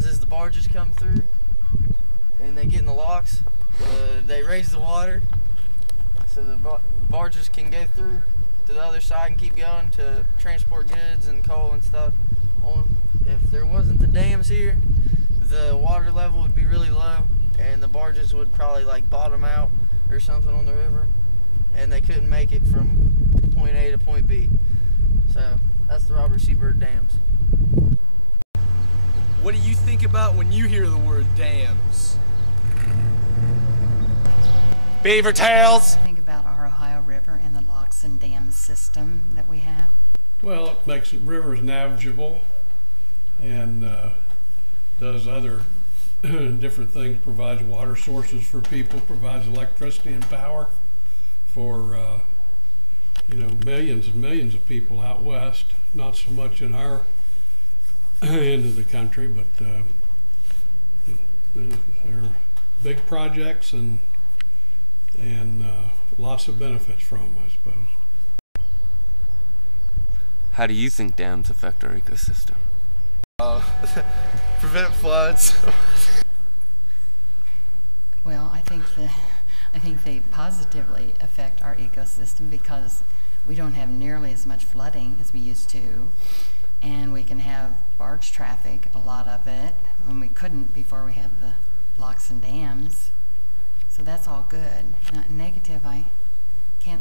happens is the barges come through and they get in the locks. They raise the water so the barges can go through to the other side and keep going to transport goods and coal and stuff on. If there wasn't the dams here, the water level would be really low and the barges would probably like bottom out or something on the river, and they couldn't make it from point A to point B. So that's the Robert C. Byrd dams. What do you think about when you hear the word dams? Beaver tails! Think about our Ohio River and the locks and dams system that we have. Well, it makes rivers navigable and does other different things, provides water sources for people, provides electricity and power for millions and millions of people out west. Not so much in our end of the country, but they're big projects and lots of benefits from them, I suppose. How do you think dams affect our ecosystem? Prevent floods. Well, I think they positively affect our ecosystem because we don't have nearly as much flooding as we used to, and we can have barge traffic, a lot of it, when we couldn't before we had the locks and dams. So that's all good. Not negative, I can't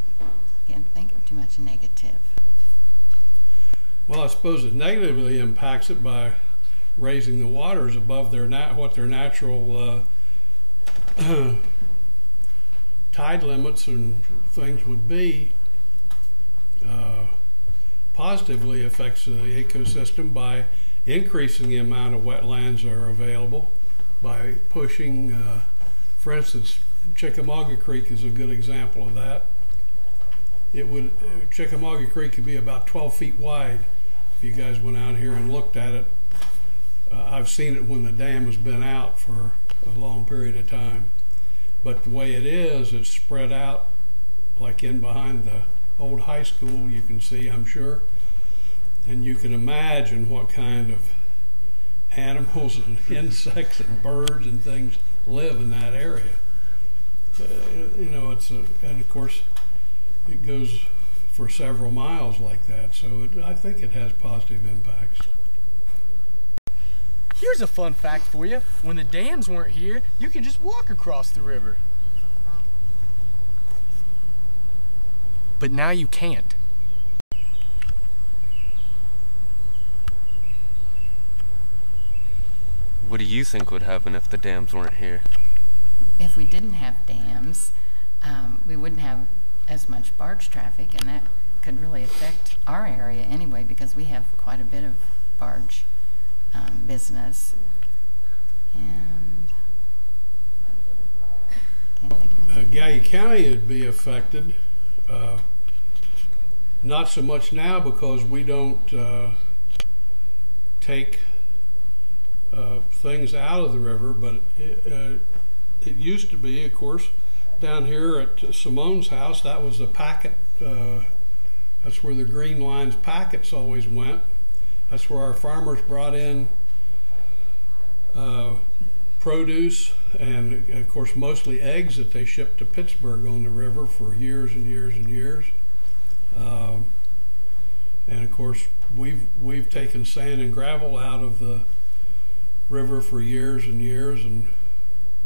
think of too much negative. Well, I suppose it negatively impacts it by raising the waters above what their natural tide limits and things would be. Positively affects the ecosystem by increasing the amount of wetlands that are available, by pushing, for instance, Chickamauga Creek is a good example of that. Chickamauga Creek could be about 12 feet wide if you guys went out here and looked at it. I've seen it when the dam has been out for a long period of time. But the way it is, it's spread out like in behind the old high school, you can see, I'm sure. And you can imagine what kind of animals and insects and birds and things live in that area. And of course, it goes for several miles like that. So I think it has positive impacts. Here's a fun fact for you. When the dams weren't here, you could just walk across the river. But now you can't. What do you think would happen if the dams weren't here? If we didn't have dams, we wouldn't have as much barge traffic, and that could really affect our area anyway, because we have quite a bit of barge business. And can't think of anything. Gallia County would be affected. Not so much now because we don't take things out of the river, but it used to be, of course, down here at Simone's house, that was a packet. That's where the Green Lines packets always went. That's where our farmers brought in produce and, of course, mostly eggs that they shipped to Pittsburgh on the river for years and years and years. And, of course, we've taken sand and gravel out of the river for years and years and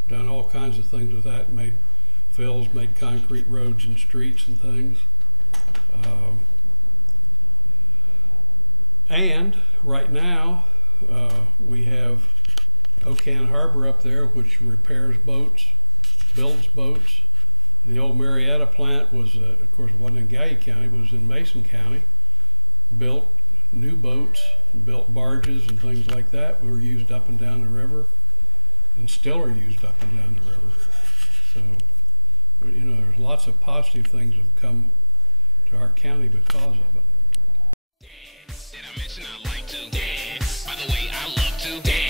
done all kinds of things with that, made fills, made concrete roads and streets and things. And right now, we have Okan Harbor up there, which repairs boats, builds boats. The old Marietta plant was, of course, it wasn't in Gallia County, it was in Mason County. Built new boats, built barges and things like that were used up and down the river, and still are used up and down the river. So, there's lots of positive things that have come to our county because of it. Did I mention I like to dance? By the way, I love to dance.